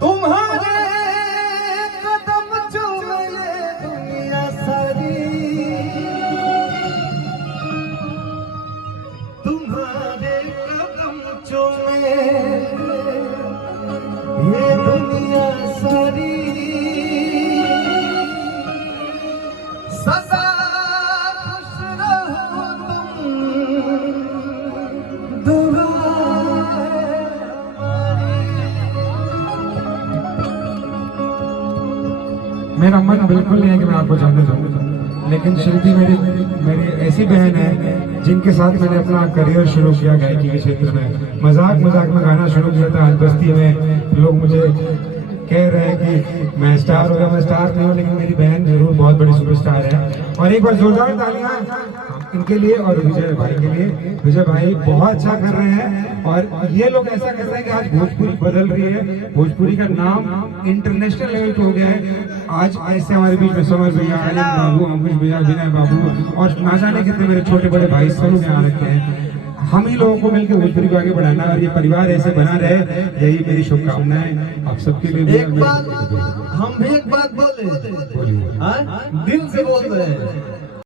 तुम्हारे कदम चूमे दुनिया सारी, तुम्हारे कदम चूमे ये दुनिया सारी, सदा खुश रहो तुम, दुआ मेरा मन बिल्कुल नहीं है कि मैं आपको जानना चाहूँ, लेकिन शिल्पी मेरी ऐसी बहन है जिनके साथ मैंने अपना करियर शुरू किया गायकी के क्षेत्र में। मजाक में गाना शुरू किया था। आज बस्ती में लोग मुझे कह रहे हैं कि मैं स्टार हो गया। मैं स्टार नहीं हूँ, लेकिन मेरी बहन जरूर बहुत बड़ी सुपरस्टार है। और एक बार जोरदार तालियां इनके लिए और विजय भाई के लिए। विजय भाई बहुत अच्छा कर रहे हैं और ये लोग ऐसा कर रहे हैं कि आज भोजपुरी बदल रही है। भोजपुरी का नाम इंटरनेशनल लेवल पे हो गया है। आज ऐसे हमारे बीच में समर भैया, आनंद बाबू, अंकुश भैया, विनय बाबू और ना जाने कितने मेरे छोटे बड़े भाई सभी में आ रखे हैं। हम ही लोगों को मिलकर भोजपुरी को आगे बढ़ाना और ये परिवार ऐसे बना रहे, यही मेरी शुभकामनाएं आप सबके लिए। एक बात हम भी एक बात बोले, दिल से बोल रहे हैं।